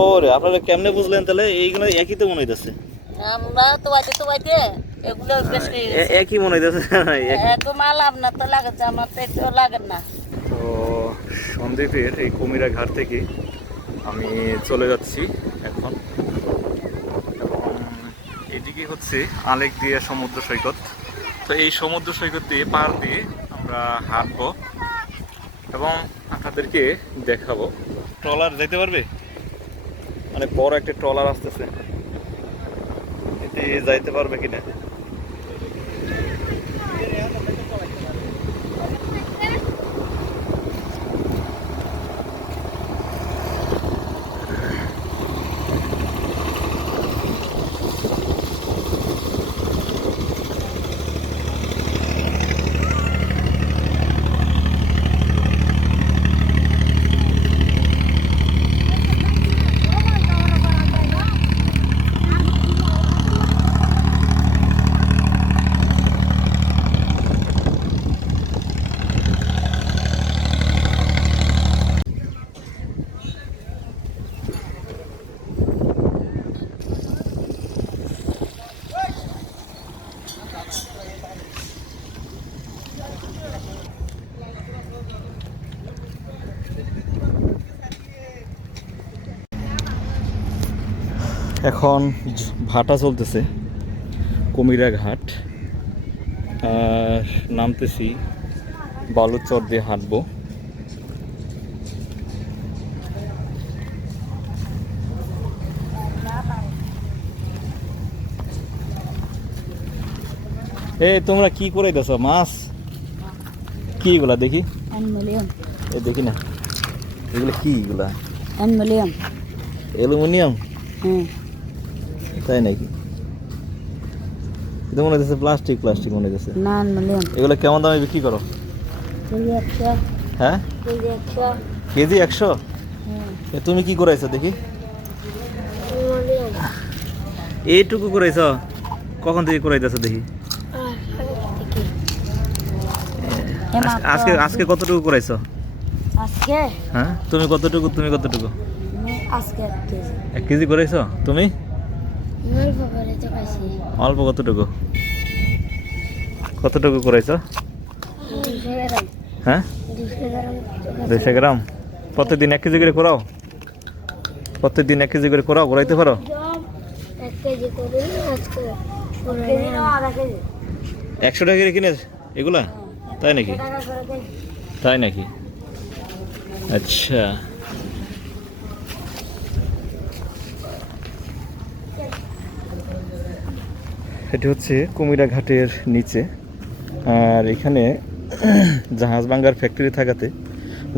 ওরে আপনারা কেমনে বুঝলেন তাহলে? এইগুলো একই তো মনে হইতেছে। আমরা তো বাইতে এগুলো বেশি একই মনে হইতেছে। একদম আলাম না তো লাগে, আমার তো একটু লাগে না। তো সন্দ্বীপের এই কুমিরা ঘাট থেকে আমি চলে যাচ্ছি এখন, এবং এদিকে হচ্ছে আলেকদিয়া সমুদ্র সৈকত। তো এই সমুদ্র সৈকত দিয়ে পার দিয়ে আমরা হাঁটবো এবং আপনাদেরকে দেখাবো। ট্রলার যেতে পারবে, মানে বড় একটা ট্রলার আসতেছে, এতে যাইতে পারবে কিনা। এখন ভাটা চলতেছে কুমিরা ঘাট, আর নামতেছি বালুচর দিয়ে হাঁটবো। এই তোমরা কি করে দেছো? মাছ কি এগুলা দেখি? এই দেখি না, এগুলো কি? এগুলা অ্যালুমিনিয়াম। তাই নাকি? এটা মনে হচ্ছে প্লাস্টিক মনে হচ্ছে। এগুলো কেমন দামে বিক্রি করো? হ্যাঁ, কেজি 100। তুমি কি করাইছো দেখি? এইটুকু করাইছো? কখন থেকে করাইতেছো দেখি? আজকে কতটুকু করাইছো? হ্যাঁ, তুমি কতটুকু? আজকে 1 কেজি করাইছো তুমি? অল্প। কতটুকু করাইছো? হ্যাঁ, 200 গ্রাম। প্রতিদিন 1 কেজি করে করাও? প্রতিদিন 1 কেজি করে করাও? করাইতে পারো? 100 টাকা করে কিনে এগুলা? তাই নাকি? আচ্ছা, এটি হচ্ছে কুমিরা ঘাটের নিচে। আর এখানে জাহাজ ভাঙ্গার ফ্যাক্টরি থাকাতে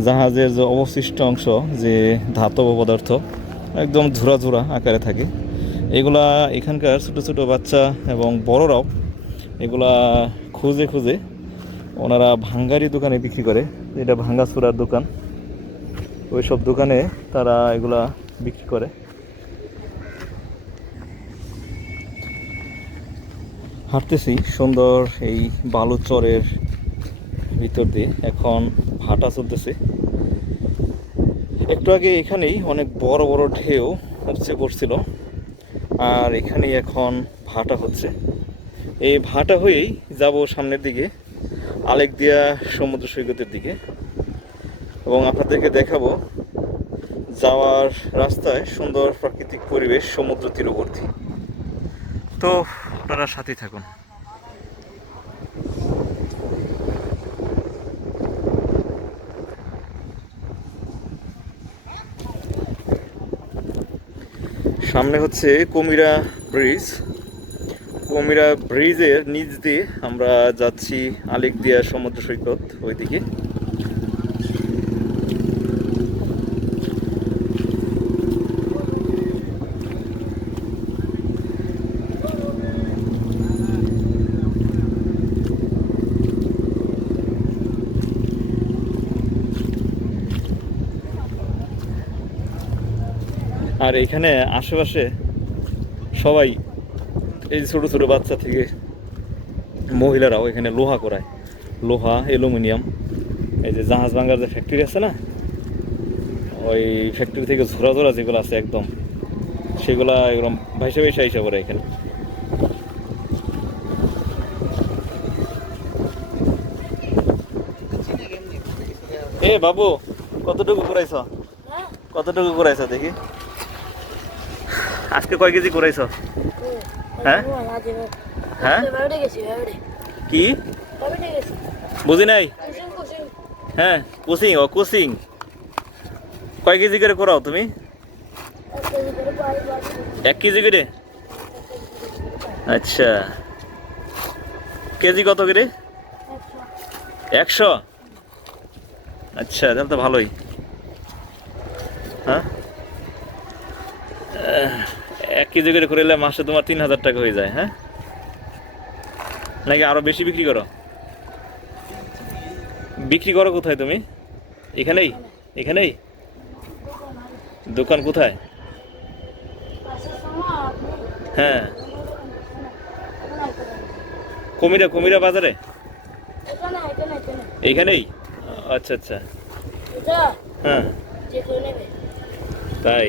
জাহাজের যে অবশিষ্ট অংশ, যে ধাতব পদার্থ একদম ঝুরা আকারে থাকে, এগুলা এখানকার ছোটো ছোটো বাচ্চা এবং বড়রাও এগুলা খুঁজে ওনারা ভাঙ্গারি দোকানে বিক্রি করে। এটা ভাঙ্গাচুরার দোকান, ওই সব দোকানে তারা এগুলা বিক্রি করে। হাঁটতেছি সুন্দর এই বালুচরের ভিতর দিয়ে, এখন ভাটা চলতেছে। একটু আগে এখানেই অনেক বড় ঢেউ উপচে পড়ছিল, আর এখানেই এখন ভাটা হচ্ছে। এই ভাটা হয়েই যাব সামনের দিকে আলেকদিয়া সমুদ্র সৈকতের দিকে, এবং আপনাদেরকে দেখাবো যাওয়ার রাস্তায় সুন্দর প্রাকৃতিক পরিবেশ সমুদ্র তীরবর্তী। তো আপনারা সাথেই থাকুন। সামনে হচ্ছে কুমিরা ব্রিজ। কুমিরা ব্রিজের নিচ দিয়ে আমরা যাচ্ছি আলেকদিয়া সমুদ্র সৈকত ওইদিকে। আর এখানে আশেপাশে সবাই এই ছোট ছোট বাচ্চা থেকে মহিলারাও এখানে লোহা করায়, লোহা অ্যালুমিনিয়াম। এই যে জাহাজ ভাঙ্গার যে ফ্যাক্টরি আছে না, ওই ফ্যাক্টরি থেকে ঝোরা ঝোরা যেগুলো আছে একদম, সেগুলা একদম ভাইসা ভাইসা আইসা করে এখানে। এ বাবু, কতটুকু করাইছ? কতটুকু করাইছ দেখি? আজকে কয় কেজি করাইছ? হ্যাঁ হ্যাঁ, কি বুঝি নাই? হ্যাঁ কোচিং, ও কোচিং। কয় কেজি করে করাও তুমি? 1 কেজি করে? আচ্ছা, কেজি কত করে? 100? আচ্ছা, তাহলে তো ভালোই। হ্যাঁ, 1 কেজি করে করলে মাসে তোমার 3000 টাকা হয়ে যায়। হ্যাঁ, নাকি আরো বেশি বিক্রি করো? বিক্রি করো কোথায় তুমি? এখানেই? এখানেই দোকান কোথায়? হ্যাঁ, কুমিরা, কুমিরা বাজারে? এইখানেই? আচ্ছা আচ্ছা, হ্যাঁ তাই।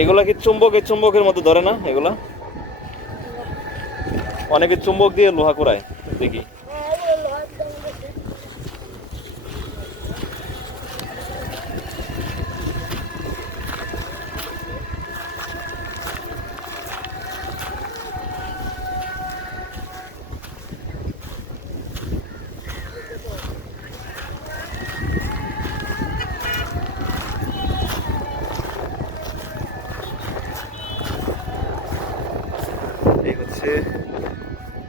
এগুলা কি চুম্বকের, চুম্বকের মতো ধরে না এগুলা? অনেকে চুম্বক দিয়ে লোহা করায় দেখি। এই হচ্ছে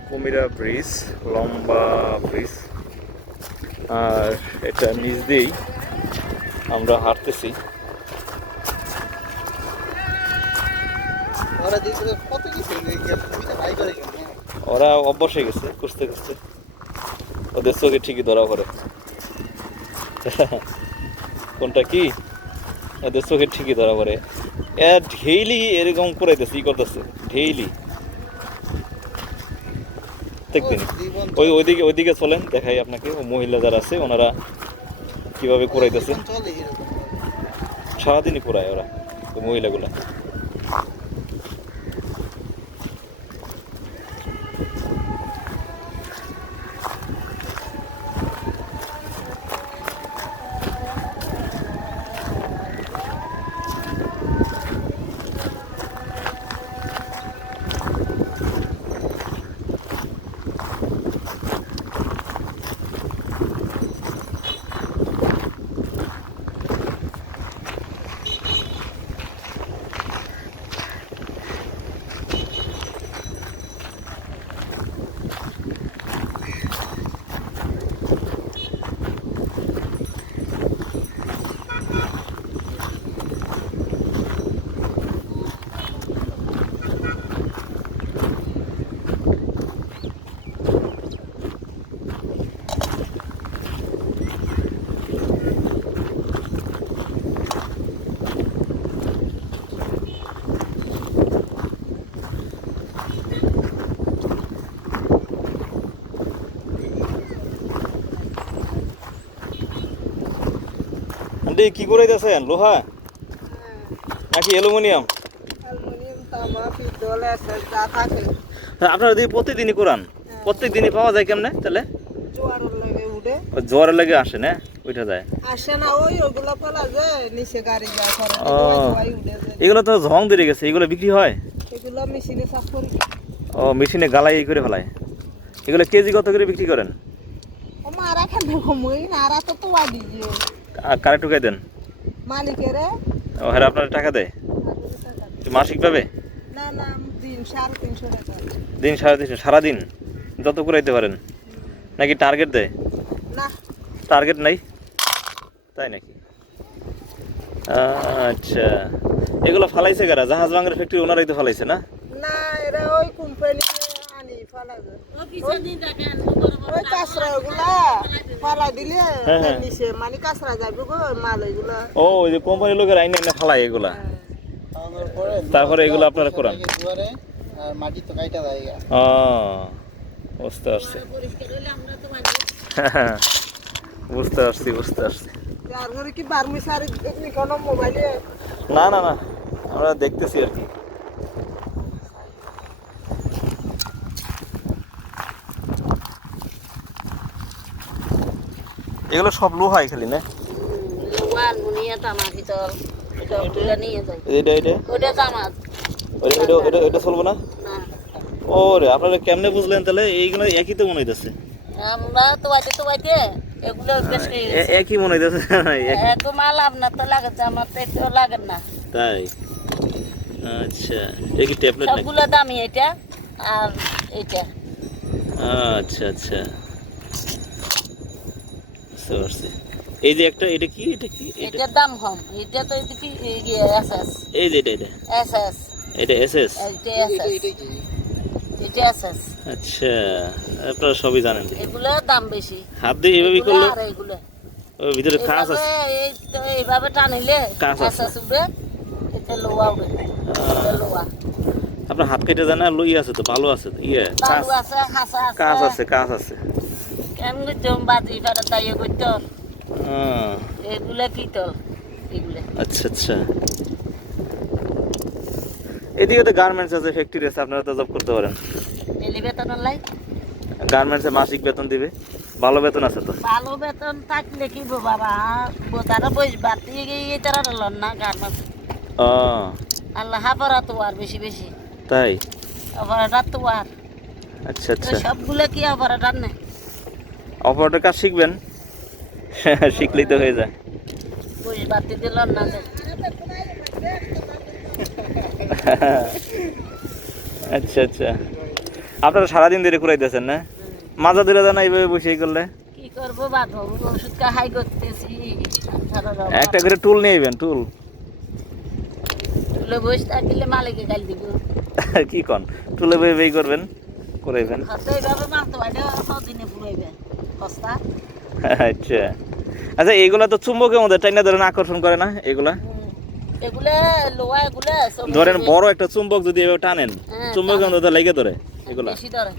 কুমিরা ব্রিজ, লম্বা ব্রিজ। আর এটা নিচ দিয়েই আমরা হাঁটতেছি। ওরা অভ্যাস হয়ে গেছে খুঁজতে খুঁজতে, ওদের চোখে ঠিকই ধরা পড়ে। কোনটা কি, ওদের চোখে ঠিকই ধরা পড়ে। ঢেইলি এরকম করাইতেছে, ই করতেছে ঢেইলি প্রত্যেকদিন। ওইদিকে ওইদিকে চলেন, দেখাই আপনাকে। ও মহিলা যারা আছে ওনারা কিভাবে করাইতেছে, সারাদিনই করায় ওরা, ওই মহিলাগুলা। কি করাইতেছেন? লোহা নাকি অ্যালুমিনিয়াম? আপনারা দিকে প্রতিদিনই কোরআন? প্রত্যেক দিনই পাওয়া যায় কেমনে তাহলে? জোয়ারের লাগে আসে না, উঠা যায়? আসে না, ওই ওগুলো ফেলা যায় নিচে, গাড়ি যায় করে। এগুলো তো ঝং দিয়ে গেছে, এগুলো বিক্রি হয়? এগুলো মেশিনে চাষ করি। ও, মেশিনে গালাই করে ফেলায়। এগুলো কেজি কত করে বিক্রি করেন? ও মারা খান ঘুমই না, আর তো তোয়া দিছে। কারে টুকাই দেন? মালিকেরে। ও হ্যাঁ, আপনার টাকা দেয়? মাসিক পাবে? না না, দিন 350 টাকা। দিন 350, সারাদিন যত কুড়াইতে পারেন নাকি টার্গেট দেয়? না টার্গেট নাই, তাই নাকি? আচ্ছা, এগুলো ফালাইছে কারা? জাহাজ ভাঙার ফ্যাক্টরি ওনারাই তো ফালাইছে না? না, এরা ওই কোম্পানি আনি ফালাবে। ওই কাঁচরা ওগুলা ফালা দিলে হ্যাঁ, হ্যাঁ। নিচে মানে কাঁচরা যাবে গো মাল এগুলা। ও, ওই যে কোম্পানির লোকের আইনে এনে ফালাই এগুলা, তারপরে এগুলো আপনারা করান। মাটি তো কাইটা দেয়। ও, বুঝতে পারছি। বুঝতে পারছি, বুঝতে পারছি। আর ঘরে কি বারমিসার কোনো মোবাইলে না না না, আমরা দেখতেছি আর কি। এগুলো সব লোহাই খালি না? লোহার মুনিয়া তামা ভিতর সবগুলো নিয়ে যাই। এটা এটা ওটা তামাজ এটা এটা এটা চলবো না? না, ওরে, আপনারা কেমনে বুঝলেন তাহলে? এইগুলো একই তো মনে হইতেছে। আমরা তো বাইতে এগুলো বেশ একই মনে হইতেছে। এত মাল আপনার তো লাগে, আমার তো এত লাগে না। তাই? আচ্ছা, এটা কি ট্যাবলেট নাকি? সবগুলো দামি এটা আর এটা। আচ্ছা আচ্ছা, বুঝতে পারছি। এই যে একটা, এটা কি, এটা কি? এটার দাম কম, এটা তো এটা কি এসএস। এই যে এটা এটা এসএস এটা এসএস। এটা এসএস এটা এসএস। আচ্ছা, আপনারা সবই জানেন। এগুলো দাম বেশি। হাত দিয়ে এইভাবে করলে আর এগুলো ওর ভিতরে কাঁচ আছে। এই তো এইভাবে টানিলে কাঁচ আছে। এসএস উঠবে, এটা লোহা উঠবে। এটা লোহা আপনার হাত কেটে জানা লই আছে তো, ভালো আছে তো, ইয়ে কাঁচ, বালু আছে, হাসা আছে। কাঁচ আছে, কাঁচ আছে। কেমন করতো বাজি ফেরত দাইয়ে করতো, আহ, এগুলো পিতল এগুলো। আচ্ছা আচ্ছা। এদিকে তো গার্মেন্টস আছে, ফ্যাক্টরি আছে, আপনারা তো জব করতে পারেন। ডেলি বেতন লাই গার্মেন্টসে মাসিক বেতন দিবে, ভালো বেতন আছে তো। ভালো বেতন থাকলে কি গো বাবা, বোতারা বই বাড়তি গিয়ে তারা লন না গার্মেন্টস। ও, আল্লাহ হাফারা তো আর বেশি বেশি তাই? অপারেটার তো আর আচ্ছা তো আচ্ছা। সবগুলো কি অপারেটার নেই? অপারেটর কাজ শিখবেন, শিখলেই তো হয়ে যায়। বই বাড়তি দিল না যে। আচ্ছা আচ্ছা, আপনারা সারাদিন ধরে ঘুরাইতেছেন না? মাজা ধরে দেন এইভাবে বসে করলে? কি করবো বাবা, ওষুধ খাই করতেছি। একটা করে টুল নিয়ে আইবেন, টুল। তুলে বসে থাকলে মালিকে গাল দিব। কি কন, টুলে বেই করবেন, করাইবেন। হয়তো এইভাবে মারতে পারলে দিনে পুরাইবে কস্তা। আচ্ছা আচ্ছা, এইগুলা তো চুম্বকের মধ্যে টাইনা ধরেন আকর্ষণ করে না এগুলা? এগুলা লোহা, এগুলা সব ধরেন বড় একটা চুম্বক যদি এভাবে টানেন, হ্যাঁ, চুম্বকের মধ্যে তো লেগে ধরে, এগুলা বেশি ধরে।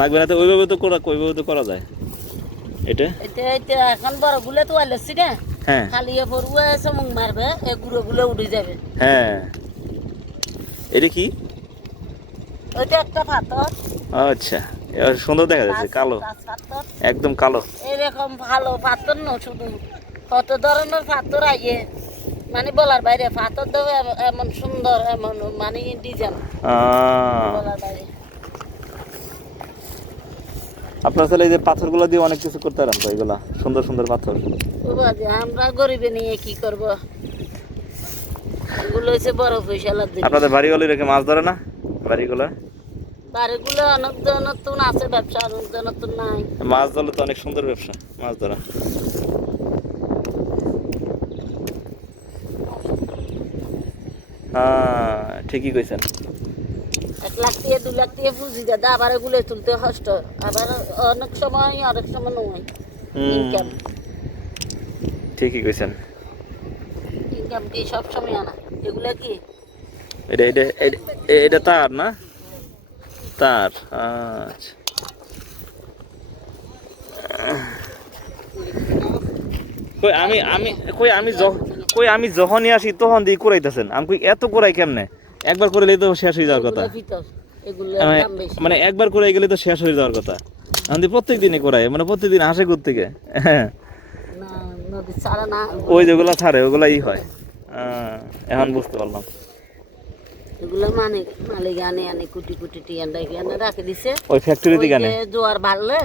লাগবে না তো? ওইভাবে তো করা, ওইভাবে তো করা যায় এটা। এটা এটা এখন বড় গুলো তো আলছি না, হ্যাঁ খালি এ পড়ুয়া চমক মারবে, এ গুঁড়ো গুলো উঠে যাবে। হ্যাঁ, এটা কি? ওইটা একটা পাথর। আচ্ছা, এবার সুন্দর দেখা যাচ্ছে, কালো, পাথর একদম কালো। এরকম ভালো পাথর না, শুধু কত ধরনের পাথর আইয়ে, মানে বলার বাইরে। পাথর দেবো এমন সুন্দর, এমন মানে ডিজাইন বলার বাইরে। আপনার তাহলে এই যে পাথরগুলো দিয়ে অনেক কিছু করতে পারেন তো, এগুলা সুন্দর সুন্দর পাথর। ও বাজে, আমরা গরিবে নিয়ে কি করব? এগুলো হচ্ছে বড় পয়সালার দিন। আপনাদের বাড়িওয়ালি রেখে মাছ ধরে না বাড়িগুলা? বাড়িগুলো অনেক নতুন আছে, ব্যবসা অনেক নতুন নাই। মাছ ধরলে তো অনেক সুন্দর ব্যবসা, মাছ ধরা। হ্যাঁ, ঠিকই কইছেন। 1 লাখ দিয়ে 2 লাখ দিয়ে পুঁজি দেয়, আবার এগুলো তুলতে কষ্ট, আবার অনেক সময় নয় ইনকাম। ঠিকই কইছেন। ইনকাম কি সব সময় আনা? এগুলো কি এটা এটা এটা তার না? তার, আচ্ছা। কই আমি আমি কই আমি কই আমি যখনই আসি তখন দিয়ে করাইতেছেন, আমি কই এত করাই কেমনে? একবার করলেই তো শেষ হয়ে যাওয়ার কথা। এগুলো ভিতর, এগুলো দাম বেশি। মানে একবার করে গেলে তো শেষ হয়ে যাওয়ার কথা, আমি প্রত্যেক দিনই করাই, মানে প্রত্যেকদিন আসে কোথা থেকে? না, নদীর ছাড়া না। ওই যেগুলা ছাড়ে ওগুলাই হয়। এখন বুঝতে পারলাম। এগুলো মালিক আনে আনে কোটি কোটি টিয়ান এখানে রাখে দিছে। ওই ফ্যাক্টরি থেকে ওই যে জোয়ার বাড়লে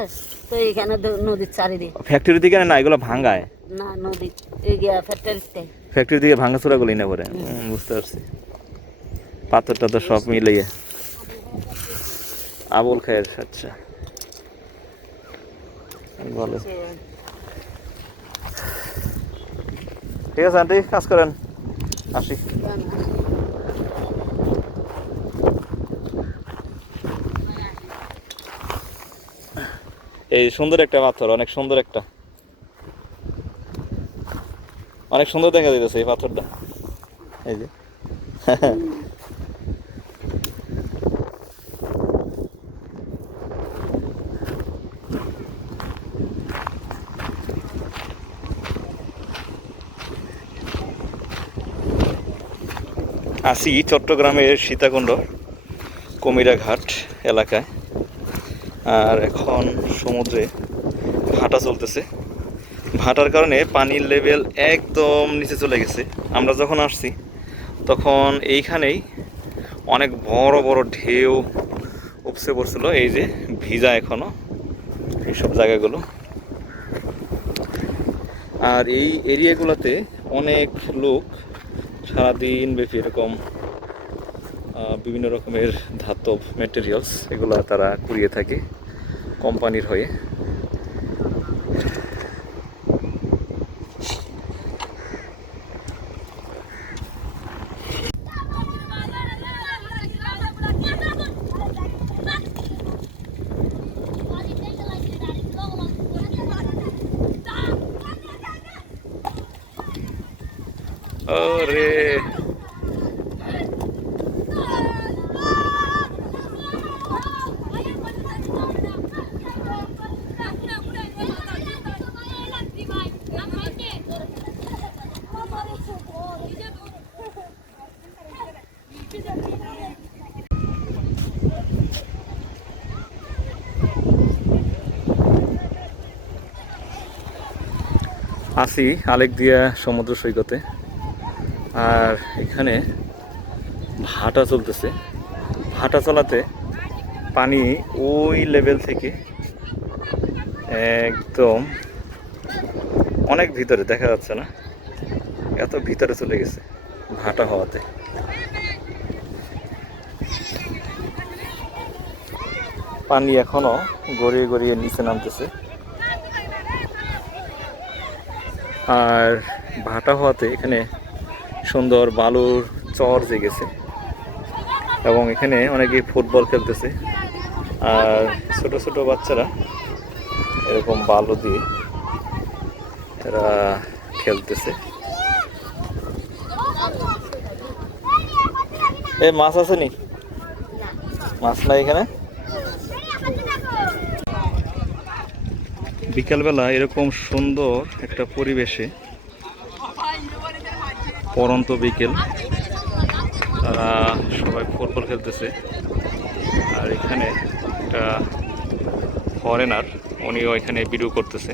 তো এখানে নদীর চারিদিকে। ফ্যাক্টরি থেকে না, এগুলো ভাঙায় না, নদী এই গিয়া ফ্যাক্টরিতে। ফ্যাক্টরি থেকে ভাঙা চোরা গুলি না পরে। বুঝতে পারছি। পাথরটা তো সব মিলিয়ে আবুল খায়ের। আচ্ছা ভালো, ঠিক আছে আন্টি, কাজ করেন, আসি। এই সুন্দর একটা পাথর, অনেক সুন্দর একটা, অনেক সুন্দর দেখা যাইতেছে এই পাথরটা। এই যে আসি চট্টগ্রামের সীতাকুণ্ড কুমিরা ঘাট এলাকায়। আর এখন সমুদ্রে ভাটা চলতেছে। ভাটার কারণে পানির লেভেল একদম নিচে চলে গেছে। আমরা যখন আসছি তখন এইখানেই অনেক বড় বড় ঢেউ উপসে পড়ছিল। এই যে ভিজা এখনো এইসব জায়গাগুলো। আর এই এরিয়াগুলোতে অনেক লোক সারাদিন ব্যাপী এরকম বিভিন্ন রকমের ধাতব ম্যাটেরিয়ালস এগুলো তারা কুড়িয়ে থাকে কোম্পানির হয়ে। আরে আসি আলেকদিয়া সমুদ্র সৈকতে। আর এখানে ভাটা চলতেছে। ভাটা চলাতে পানি ওই লেভেল থেকে একদম অনেক ভিতরে, দেখা যাচ্ছে না, এত ভিতরে চলে গেছে ভাটা হওয়াতে। পানি এখনো গড়িয়ে গড়িয়ে নিচে নামতেছে। আর ভাটা হওয়াতে এখানে সুন্দর বালুর চর জেগেছে এবং এখানে অনেকেই ফুটবল খেলতেছে। আর ছোট ছোট বাচ্চারা এরকম বালু দিয়ে এরা খেলতেছে। এ মাছ আছে নি? মাছ নাই এখানে। বিকালবেলা এরকম সুন্দর একটা পরিবেশে, পরন্ত বিকেল, তারা সবাই ফুটবল খেলতেছে। আর এখানে একটা ফরেনার, উনিও এখানে ভিডিও করতেছে।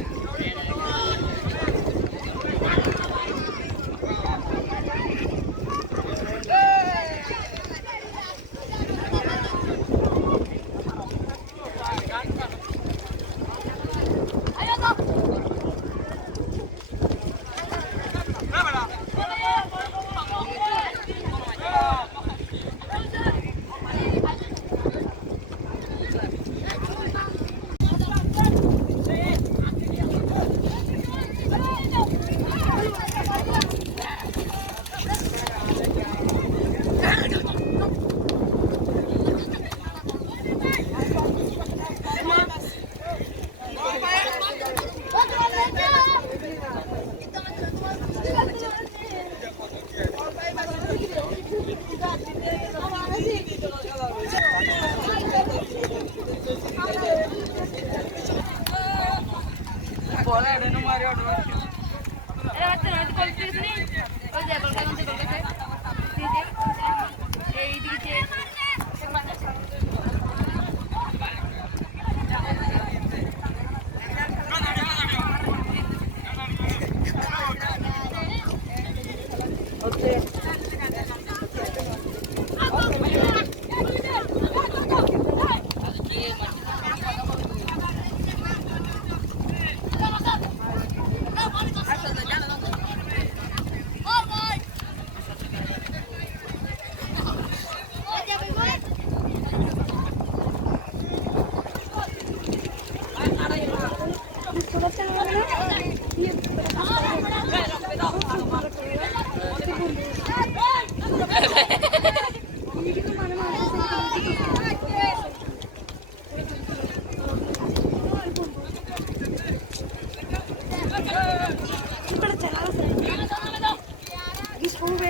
Disculpe,